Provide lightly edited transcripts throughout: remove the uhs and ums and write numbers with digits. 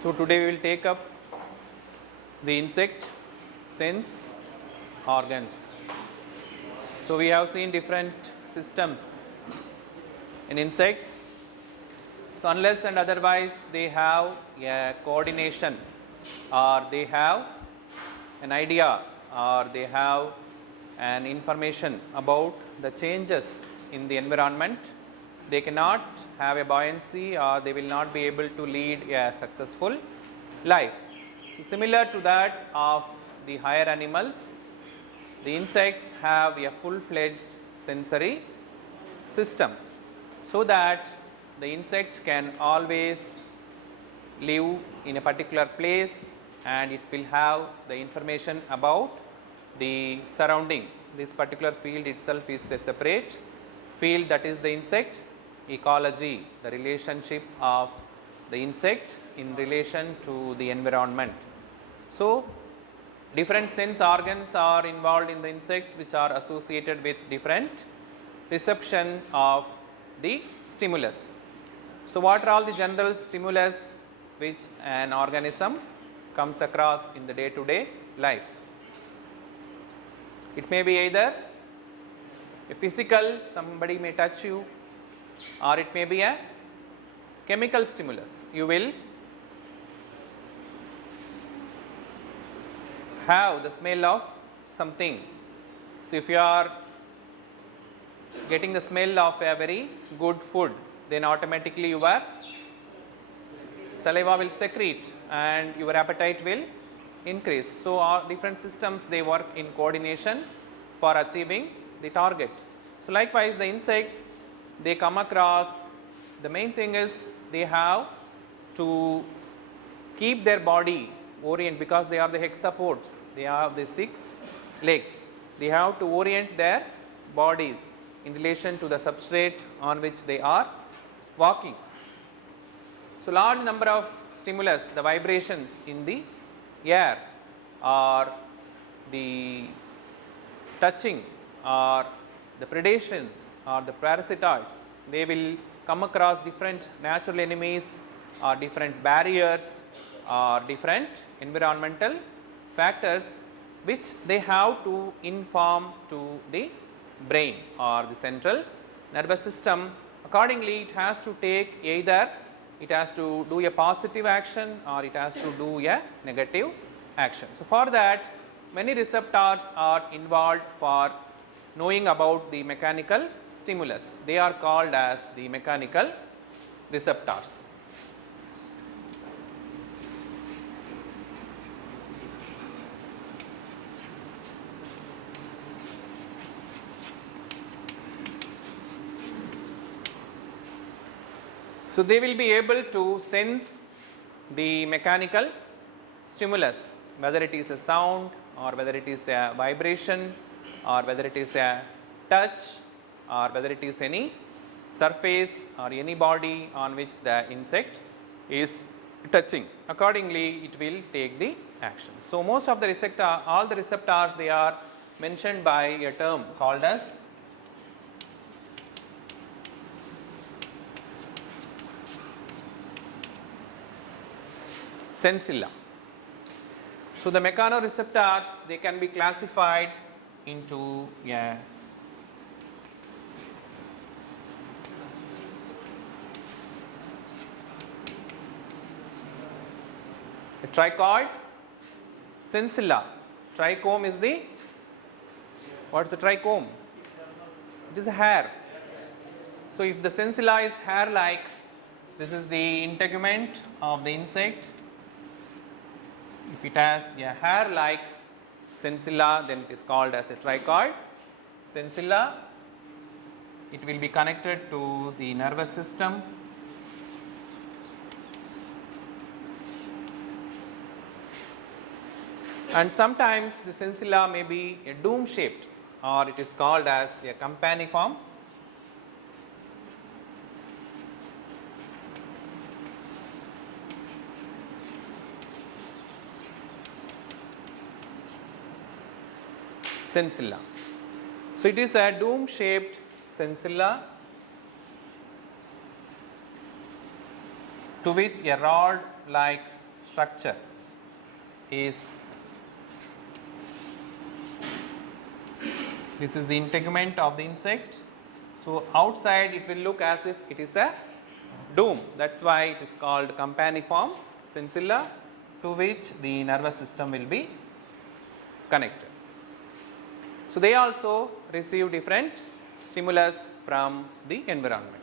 So today we will take up the insect sense organs. So we have seen different systems in insects. So unless and otherwise they have a coordination, or they have an idea, or they have an information about the changes in the environment, they cannot have a buoyancy, or they will not be able to lead a successful life. So similar to that of the higher animals, the insects have a full-fledged sensory system, so that the insect can always live in a particular place, and it will have the information about the surrounding. This particular field itself is a separate field, that is the insect ecology, the relationship of the insect in relation to the environment. So different sense organs are involved in the insects, which are associated with different reception of the stimulus. So what are all the general stimulus which an organism comes across in the day-to-day life? It may be either a physical, somebody may touch you, or it may be a chemical stimulus. You will have the smell of something. So if you are getting the smell of a very good food, then automatically your saliva will secrete and your appetite will increase. So all different systems, they work in coordination for achieving the target. So likewise the insects, they come across, the main thing is they have to keep their body orient, because they are the hexapods, they have the 6 legs. They have to orient their bodies in relation to the substrate on which they are walking. So large number of stimulus, the vibrations in the air, or the touching, or the predations, or the parasitoids, they will come across different natural enemies, or different barriers, or different environmental factors, which they have to inform to the brain or the central nervous system. Accordingly, it has to take either, it has to do a positive action, or it has to do a negative action. So for that, many receptors are involved for knowing about the mechanical stimulus. They are called as the mechanical receptors. So they will be able to sense the mechanical stimulus, whether it is a sound, or whether it is a vibration, or whether it is a touch, or whether it is any surface or any body on which the insect is touching. Accordingly, it will take the action. So most of the receptor, all the receptors, they are mentioned by a term called as sensilla. So the mechanoreceptors, they can be classified into a trichoid sensilla. Trichome is the, what is the trichome? It is a hair. So if the sensilla is hair like, this is the integument of the insect. If it has a hair like sensilla, then it is called as a trichoid sensilla. It will be connected to the nervous system. And sometimes the sensilla may be a dome shaped, or it is called as a campaniform sensilla. So it is a dome shaped sensilla to which a rod like structure is, this is the integument of the insect. So outside it will look as if it is a dome, that is why it is called campaniform sensilla, to which the nervous system will be connected. So they also receive different stimulus from the environment.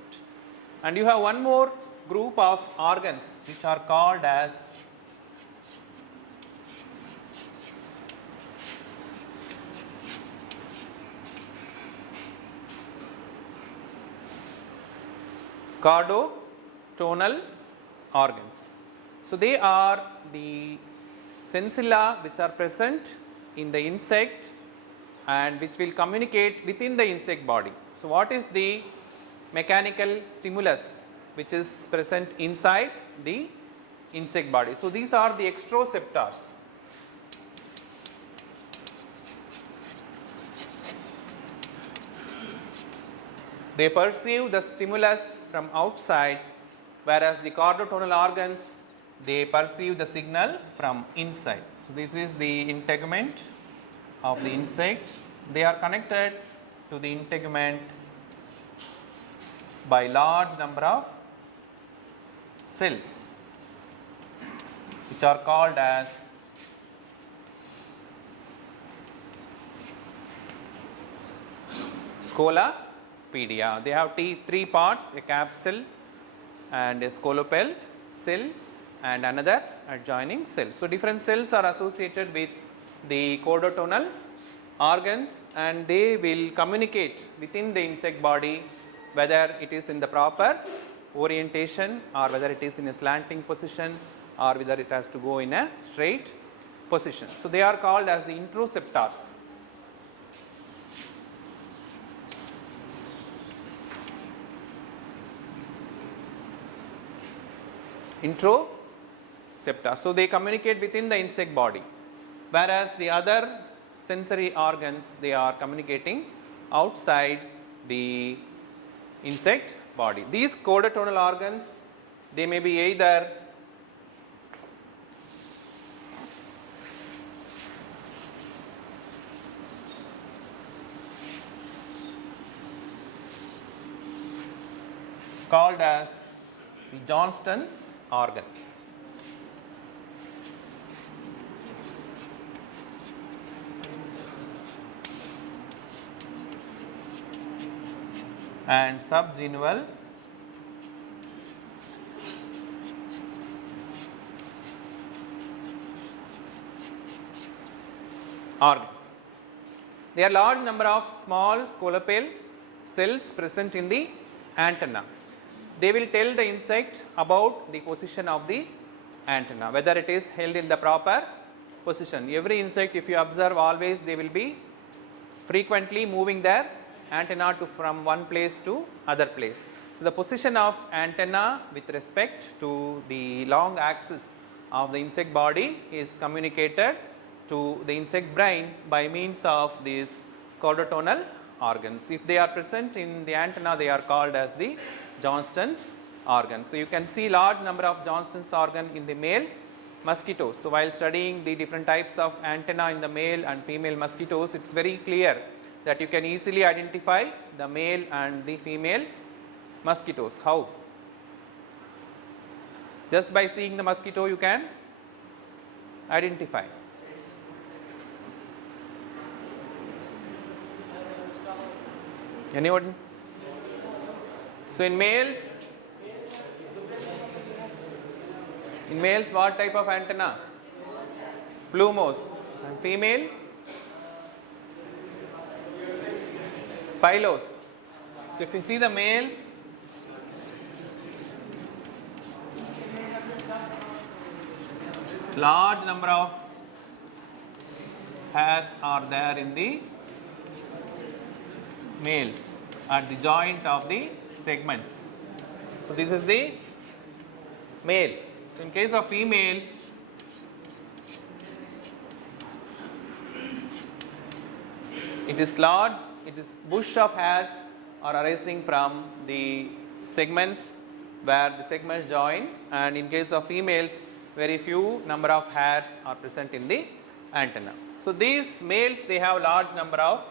And you have one more group of organs which are called as chordotonal organs. So they are the sensilla which are present in the insect and which will communicate within the insect body. So what is the mechanical stimulus which is present inside the insect body? So these are the extroceptors. They perceive the stimulus from outside, whereas the chordotonal organs, they perceive the signal from inside. So this is the integument of the insect. They are connected to the integument by large number of cells which are called as scolopedia. They have three parts, a capsule and a scolopel cell and another adjoining cell. So different cells are associated with the chordotonal organs and they will communicate within the insect body, whether it is in the proper orientation or whether it is in a slanting position or whether it has to go in a straight position. So they are called as the interoceptors. Interoceptors. So they communicate within the insect body, whereas the other sensory organs, they are communicating outside the insect body. These chordotonal organs, they may be either called as the Johnston's organ. And subgenual organs. There are large number of small scolopel cells present in the antenna. They will tell the insect about the position of the antenna, whether it is held in the proper position. Every insect, if you observe, always they will be frequently moving their antenna from one place to other place. So the position of antenna with respect to the long axis of the insect body is communicated to the insect brain by means of these chordotonal organs. If they are present in the antenna, they are called as the Johnston's organ. So you can see large number of Johnston's organ in the male mosquitoes. So while studying the different types of antenna in the male and female mosquitoes, it's very clear that you can easily identify the male and the female mosquitoes. How? Just by seeing the mosquito you can identify. Anyone? So in males what type of antenna? Plumose. And female? Pylos. So if you see the males, large number of hairs are there in the males at the joint of the segments. So this is the male. So in case of females, it is large, it is bush of hairs are arising from the segments where the segments join, and in case of females very few number of hairs are present in the antenna. So these males, they have large number of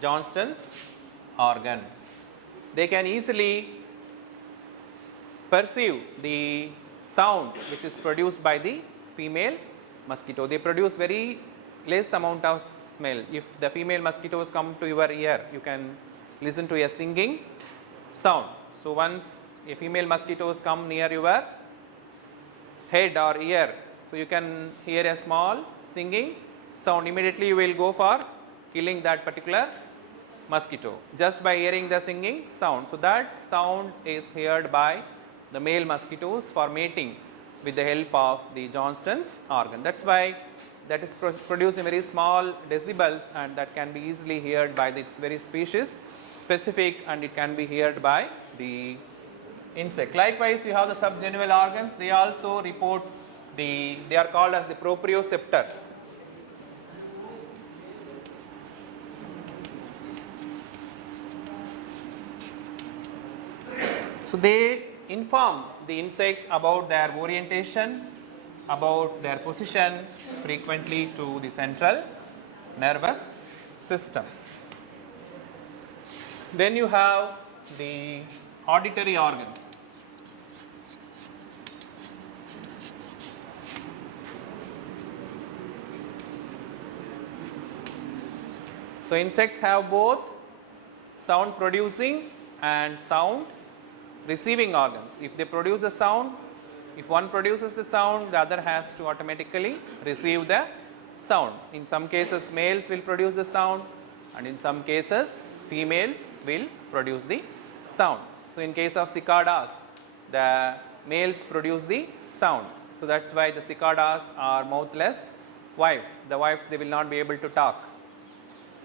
Johnston's organ. They can easily perceive the sound which is produced by the female mosquito. They produce very less amount of smell. If the female mosquitoes come to your ear, you can listen to a singing sound. So once a female mosquitoes come near your head or ear, so you can hear a small singing sound. Immediately you will go for killing that particular mosquito just by hearing the singing sound. So that sound is heard by the male mosquitoes for mating with the help of the Johnston's organ. That's why that is produced in very small decibels, and that can be easily heard by its very species specific, and it can be heard by the insect. Likewise, you have the subgenual organs. They also report they are called as the proprioceptors. So they inform the insects about their orientation, about their position frequently to the central nervous system. Then you have the auditory organs. So insects have both sound producing and sound receiving organs. If they produce the sound, if one produces the sound, the other has to automatically receive the sound. In some cases males will produce the sound, and in some cases females will produce the sound. So in case of cicadas, the males produce the sound. So that's why the cicadas are mouthless wives. The wives, they will not be able to talk.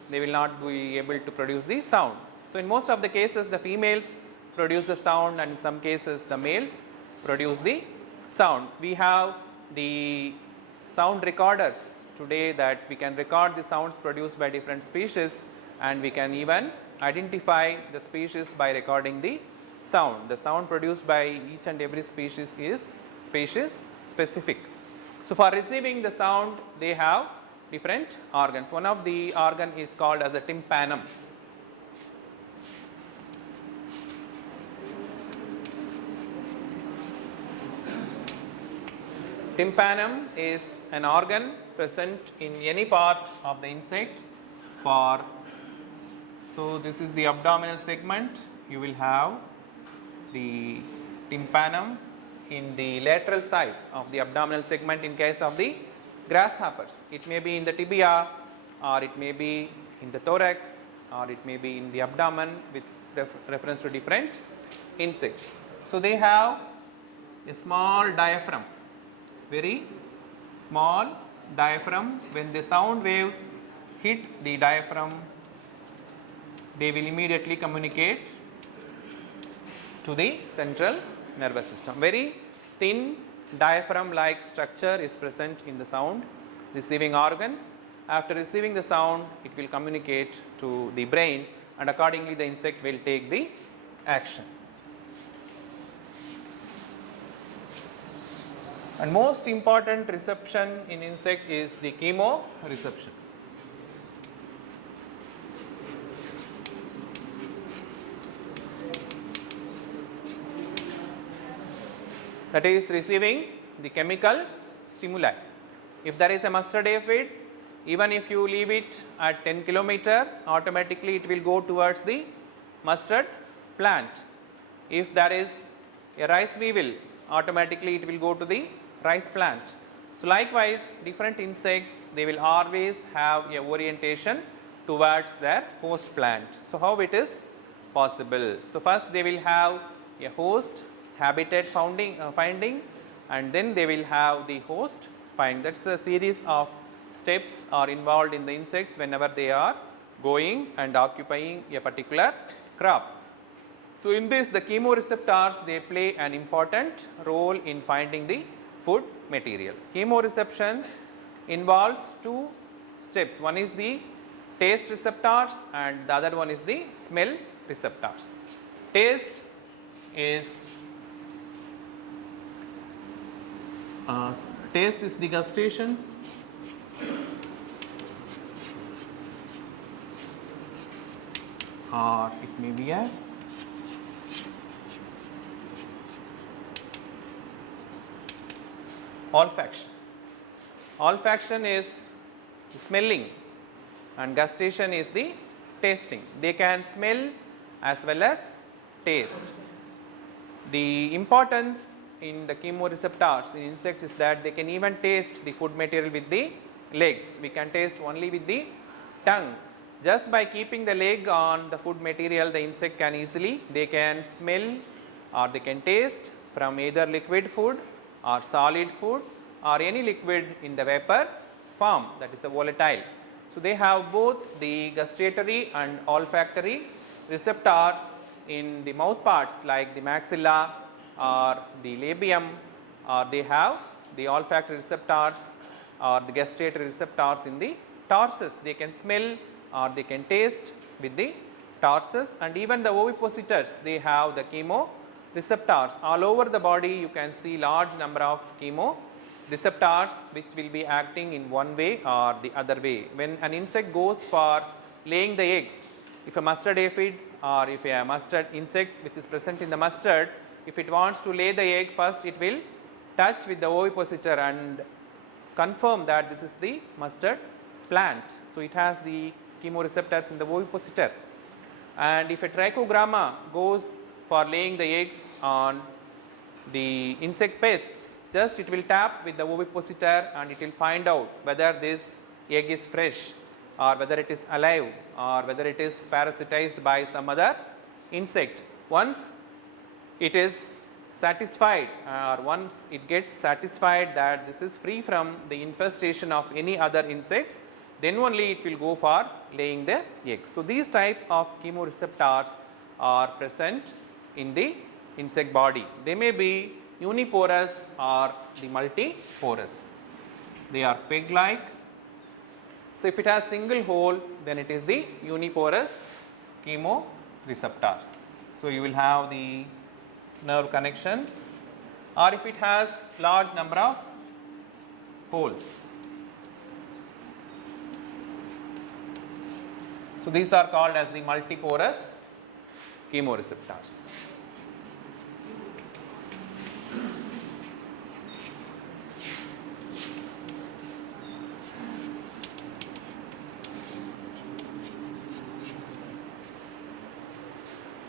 They will not be able to produce the sound. So in most of the cases the females produce the sound, and in some cases the males produce the sound. We have the sound recorders today that we can record the sounds produced by different species, and we can even identify the species by recording the sound. The sound produced by each and every species is species specific. So for receiving the sound, they have different organs. One of the organ is called as a tympanum. Tympanum is an organ present in any part of the insect. So this is the abdominal segment. You will have the tympanum in the lateral side of the abdominal segment in case of the grasshoppers. It may be in the tibia, or it may be in the thorax, or it may be in the abdomen with reference to different insects. So they have a small diaphragm, very small diaphragm. When the sound waves hit the diaphragm, they will immediately communicate to the central nervous system. Very thin diaphragm like structure is present in the sound receiving organs. After receiving the sound, it will communicate to the brain, and accordingly the insect will take the action. And most important reception in insect is the chemoreception. That is receiving the chemical stimuli. If there is a mustard aphid, even if you leave it at 10 km, automatically it will go towards the mustard plant. If there is a rice weevil, automatically it will go to the rice plant. So likewise, different insects, they will always have a orientation towards their host plant. So how it is possible? So first they will have a host habitat finding, and then they will have the host find. That's the series of steps are involved in the insects whenever they are going and occupying a particular crop. So in this, the chemoreceptors, they play an important role in finding the food material. Chemoreception involves two steps. One is the taste receptors and the other one is the smell receptors. Taste is taste is the gustation. Or it may be a olfaction. Olfaction is smelling and gustation is the tasting. They can smell as well as taste. The importance in the chemoreceptors in insects is that they can even taste the food material with the legs. We can taste only with the tongue. Just by keeping the leg on the food material, the insect can easily, they can smell or they can taste from either liquid food or solid food or any liquid in the vapor form, that is the volatile. So, they have both the gustatory and olfactory receptors in the mouth parts like the maxilla or the labium, or they have the olfactory receptors or the gustatory receptors in the tarsus. They can smell or they can taste with the tarsus, and even the ovipositors, they have the chemoreceptors. All over the body you can see large number of chemoreceptors which will be acting in one way or the other way. When an insect goes for laying the eggs, if a mustard aphid or if a mustard insect which is present in the mustard, if it wants to lay the egg, first it will touch with the ovipositor and confirm that this is the mustard plant. So, it has the chemoreceptors in the ovipositor. And if a trichogramma goes for laying the eggs on the insect pests, just it will tap with the ovipositor and it will find out whether this egg is fresh or whether it is alive or whether it is parasitized by some other insect. Once it is satisfied or once it gets satisfied that this is free from the infestation of any other insects, then only it will go for laying the eggs. So, these type of chemoreceptors are present in the insect body. They may be uniporous or the multiporous. They are peg like. So, if it has single hole, then it is the uniporous chemoreceptors. So, you will have the nerve connections, or if it has large number of holes. So, these are called as the multiporous chemoreceptors.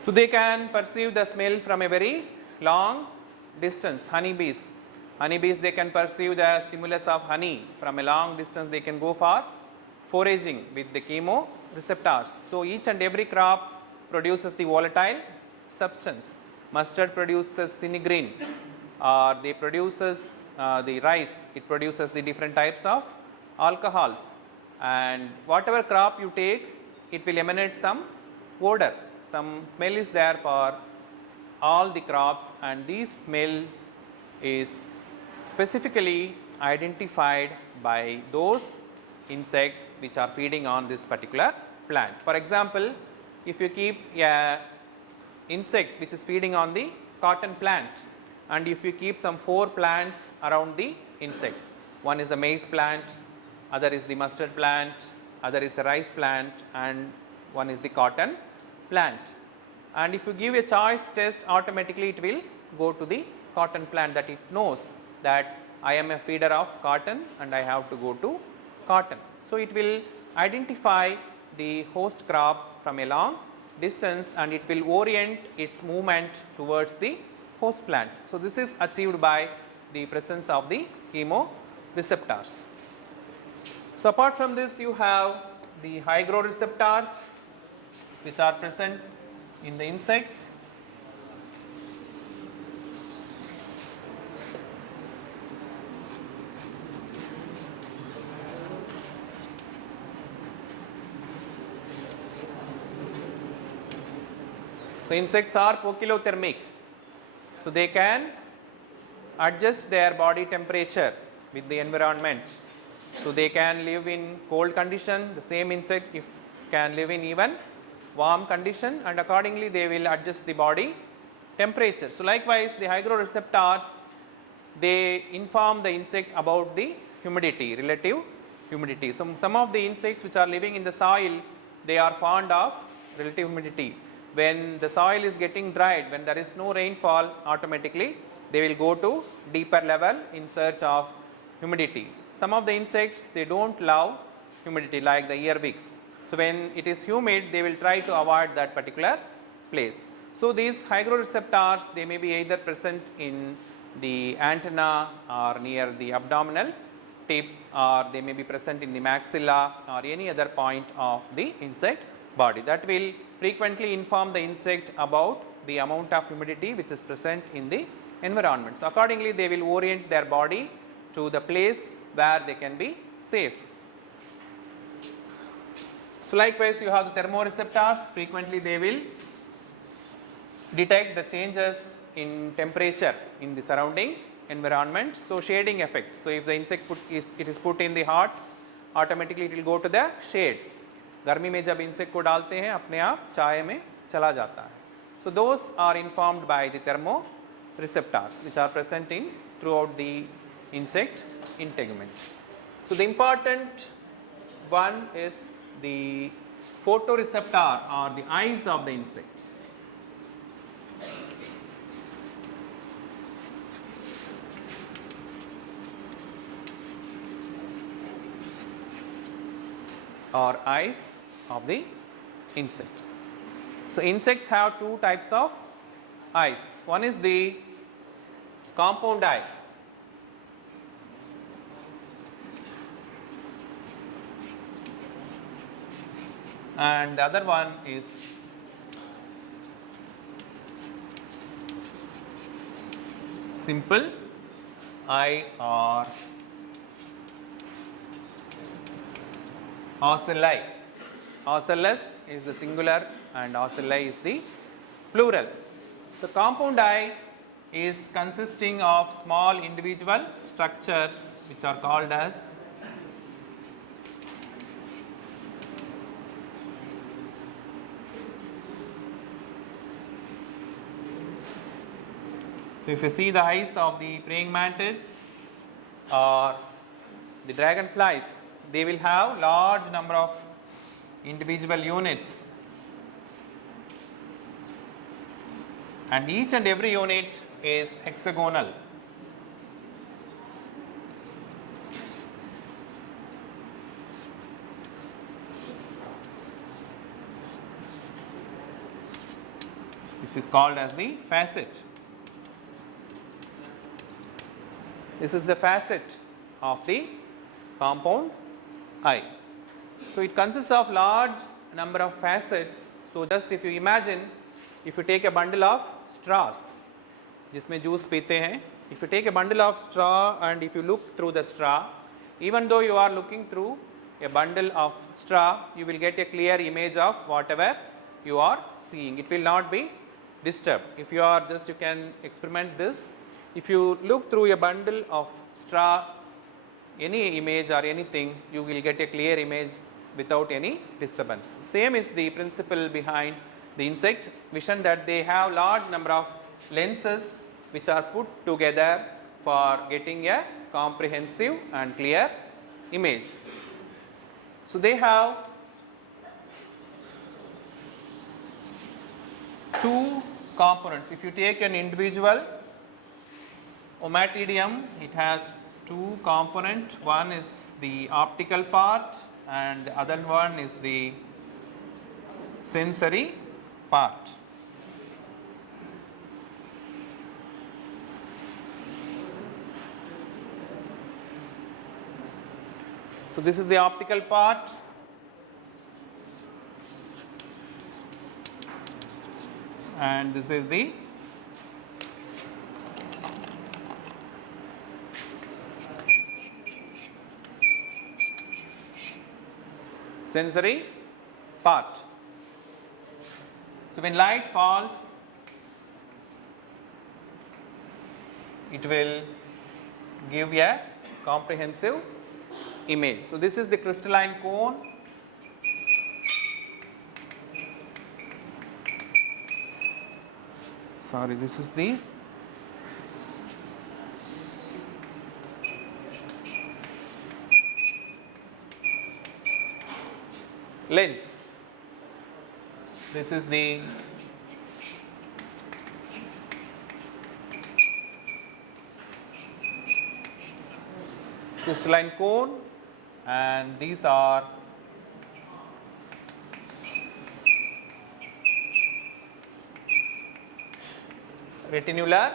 So, they can perceive the smell from a very long distance. Honeybees, they can perceive the stimulus of honey from a long distance. They can go for foraging with the chemoreceptors. So, each and every crop produces the volatile substance. Mustard produces cinegrine, they produces the rice, it produces the different types of alcohols, and whatever crop you take, it will emanate some odor. Some smell is there for all the crops, and this smell is specifically identified by those insects which are feeding on this particular plant. For example, if you keep a insect which is feeding on the cotton plant, and if you keep some 4 plants around the insect, one is the maize plant, other is the mustard plant, other is a rice plant, and one is the cotton plant. And if you give a choice test, automatically it will go to the cotton plant, that it knows that I am a feeder of cotton and I have to go to cotton. So, it will identify the host crop from a long distance and it will orient its movement towards the host plant. So, this is achieved by the presence of the chemoreceptors. So, apart from this, you have the hygroreceptors which are present in the insects. So, insects are poikilothermic. So, they can adjust their body temperature with the environment. So, they can live in cold condition, the same insect if can live in even warm condition, and accordingly they will adjust the body temperature. So, likewise the hygroreceptors they inform the insect about the humidity, relative humidity. So, some of the insects which are living in the soil, they are fond of relative humidity. When the soil is getting dried, when there is no rainfall, automatically they will go to deeper level in search of humidity. Some of the insects, they don't love humidity, like the earwigs. So, when it is humid, they will try to avoid that particular place. So, these hygroreceptors, they may be either present in the antenna or near the abdominal tip, or they may be present in the maxilla or any other point of the insect body. That will frequently inform the insect about the amount of humidity which is present in the environment. So, accordingly they will orient their body to the place where they can be safe. So, likewise you have the thermoreceptors, frequently they will detect the changes in temperature in the surrounding environment. So, shading effect. So, if the insect it is put in the hot, automatically it will go to the shade. गर्मी में जब insect को डालते हैं अपने आप छाया में चला जाता है. So, those are informed by the thermoreceptors which are present in throughout the insect integument. So, the important one is the photoreceptor or the eyes of the insect. Or eyes of the insect. So, insects have two types of eyes. One is the compound eye. And the other one is simple eye or ocelli. Ocellus is the singular and ocelli is the plural. So, compound eye is consisting of small individual structures which are called as So, if you see the eyes of the praying mantids or the dragonflies, they will have large number of individual units, and each and every unit is hexagonal. Which is called as the facet. This is the facet of the compound eye. So, it consists of large number of facets. So, just if you imagine, if you take a bundle of straws, जिसमें juice पीते हैं, if you take a bundle of straw and if you look through the straw, even though you are looking through a bundle of straw, you will get a clear image of whatever you are seeing. It will not be disturbed. If you are just, you can experiment this. If you look through a bundle of straw, any image or anything, you will get a clear image without any disturbance. Same is the principle behind the insect vision, that they have large number of lenses which are put together for getting a comprehensive and clear image. So, they have two components. If you take an individual Ommatidium, it has two components. One is the optical part and the other one is the sensory part. So, this is the optical part, and this is the sensory part. So, when light falls, it will give a comprehensive image. So, this is the crystalline cone. Sorry, this is the lens. This is the crystalline cone, and these are retinular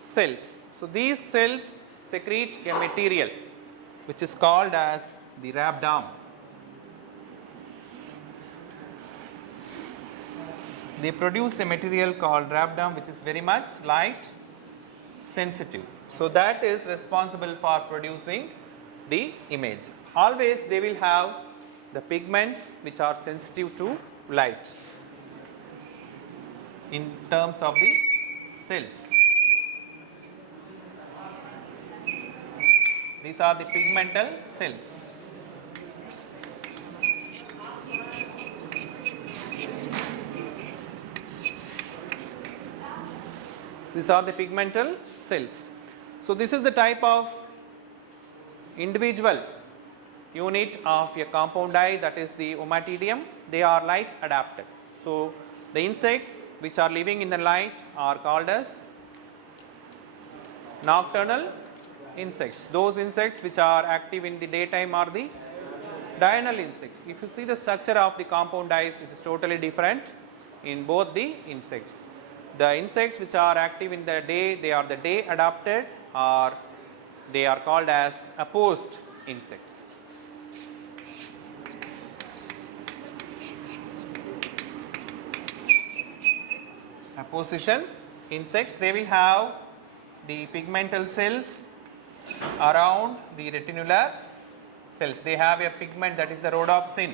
cells. So, these cells secrete a material which is called as the rhabdom. They produce a material called rhabdom which is very much light sensitive. So, that is responsible for producing the image. Always they will have the pigments which are sensitive to light in terms of the cells. These are the pigmental cells. These are the pigmental cells. So, this is the type of individual unit of a compound eye, that is the ommatidium. They are light adapted. So, the insects which are living in the light are called as nocturnal insects. Those insects which are active in the daytime are the diurnal insects. If you see the structure of the compound eyes, it is totally different in both the insects. The insects which are active in the day, they are the day adapted, or they are called as opposed insects. Opposition insects, they will have the pigmental cells around the retinular cells. They have a pigment, that is the rhodopsin.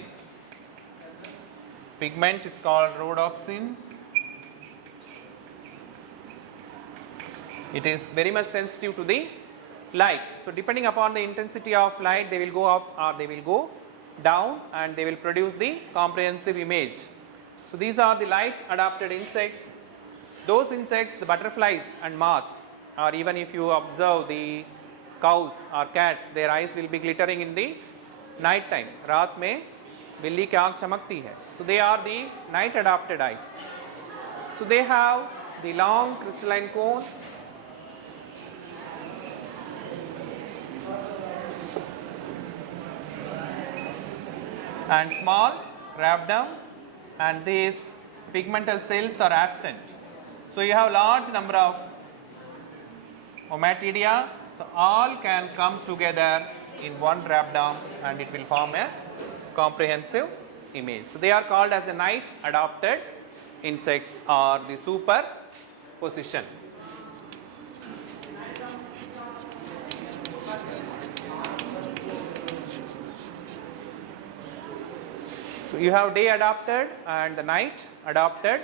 Pigment is called rhodopsin. It is very much sensitive to the light. So, depending upon the intensity of light, they will go up or they will go down, and they will produce the comprehensive image. So, these are the light adapted insects. Those insects, the butterflies and moth, or even if you observe the cows or cats, their eyes will be glittering in the night time. रात में बिल्ली की आँख चमकती है. So, they are the night adapted eyes. So, they have the long crystalline cone, and small rhabdom, and these pigmental cells are absent. So, you have large number of ommatidia. So, all can come together in one rhabdom, and it will form a comprehensive image. So, they are called as the night adapted insects or the superposition. So, you have day adapted and the night adapted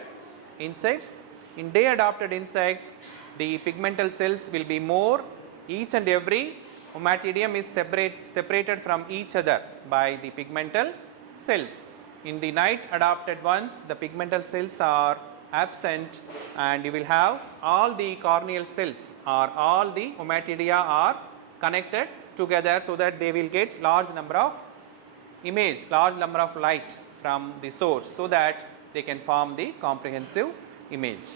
insects. In day adapted insects, the pigmental cells will be more. Each and every ommatidium is separated from each other by the pigmental cells. In the night adapted ones, the pigmental cells are absent, and you will have all the corneal cells or all the ommatidia are connected together, so that they will get large number of image, large number of light from the source, so that they can form the comprehensive image.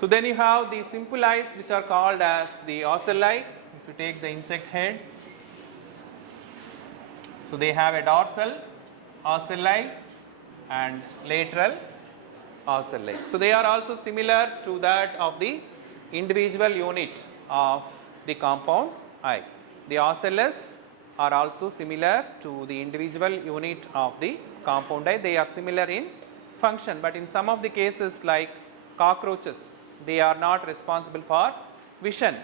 So, then you have the simple eyes which are called as the ocelli. If you take the insect head, so they have a dorsal ocelli and lateral ocelli. So, they are also similar to that of the individual unit of the compound eye. The ocellus are also similar to the individual unit of the compound eye. They are similar in function, but in some of the cases like cockroaches, they are not responsible for vision,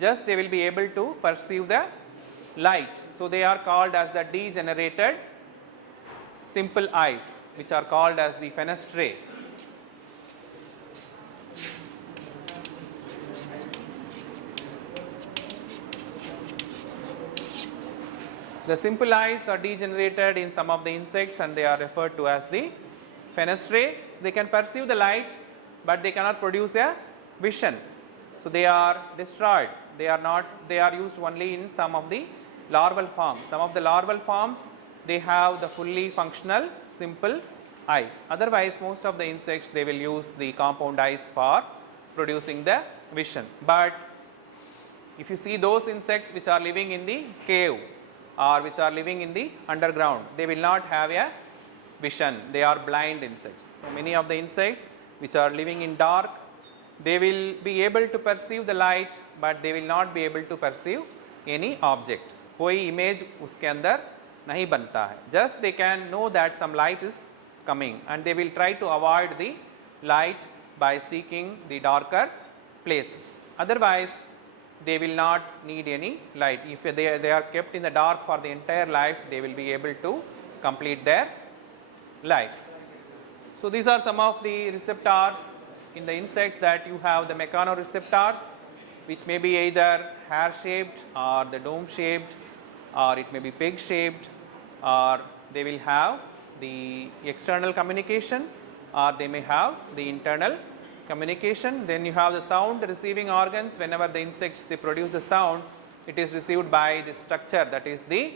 just they will be able to perceive the light. So, they are called as the degenerated simple eyes, which are called as the fenestrae. The simple eyes are degenerated in some of the insects, and they are referred to as the fenestrae. They can perceive the light, but they cannot produce a vision. So, they are destroyed. They are not, they are used only in some of the larval forms. Some of the larval forms, they have the fully functional simple eyes. Otherwise, most of the insects, they will use the compound eyes for producing the vision. But if you see those insects which are living in the cave or which are living in the underground, they will not have a vision, they are blind insects. So many of the insects which are living in dark, they will be able to perceive the light, but they will not be able to perceive any object. कोई image उसके अंदर नहीं बनता है. Just they can know that some light is coming, and they will try to avoid the light by seeking the darker places. Otherwise, they will not need any light. If they are kept in the dark for the entire life, they will be able to complete their life. So these are some of the receptors in the insects, that you have the mechanoreceptors, which may be either hair shaped or the dome shaped, or it may be peg shaped, or they will have the external communication, or they may have the internal communication. Then you have the sound receiving organs. Whenever the insects, they produce the sound, it is received by the structure, that is the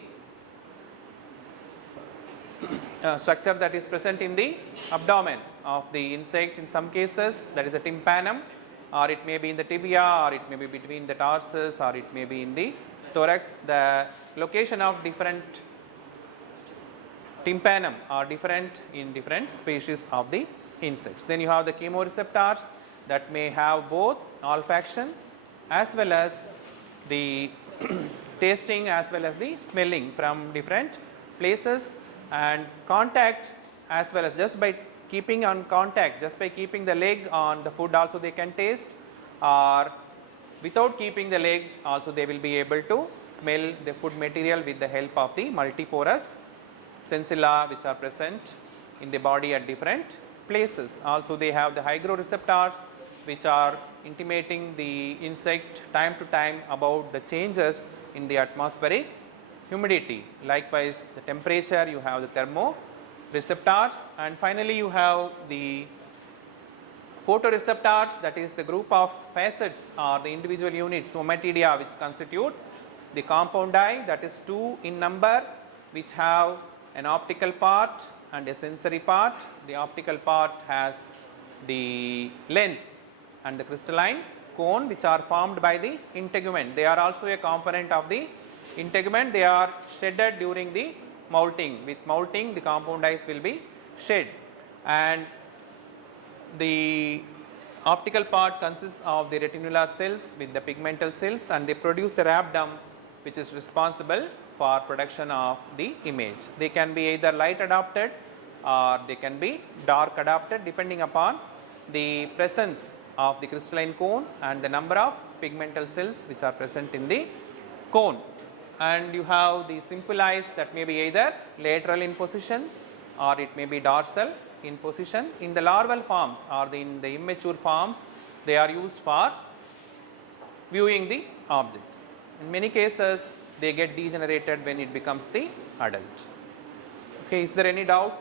structure that is present in the abdomen of the insect. In some cases, that is a tympanum, or it may be in the tibia, or it may be between the tarsus, or it may be in the thorax. The location of different tympanum are different in different species of the insects. Then you have the chemoreceptors that may have both olfaction as well as the tasting as well as the smelling from different places, and contact as well as just by keeping on contact, just by keeping the leg on the food also they can taste, or without keeping the leg also they will be able to smell the food material with the help of the multiporous sensilla which are present in the body at different places. Also they have the hygroreceptors which are intimating the insect time to time about the changes in the atmospheric humidity. Likewise, the temperature, you have the thermoreceptors, and finally you have the photoreceptors, that is the group of facets or the individual units, somatidia, which constitute the compound eye, that is 2 in number, which have an optical part and a sensory part. The optical part has the lens and the crystalline cone, which are formed by the integument. They are also a component of the integument. They are shedded during the molting. With molting, the compound eyes will be shed, and the optical part consists of the retinular cells with the pigmental cells, and they produce a rhabdom which is responsible for production of the image. They can be either light adapted or they can be dark adapted, depending upon the presence of the crystalline cone and the number of pigmental cells which are present in the cone. And you have the simple eyes that may be either lateral in position or it may be dorsal in position. In the larval forms or in the immature forms, they are used for viewing the objects. In many cases, they get degenerated when it becomes the adult. Okay, is there any doubt?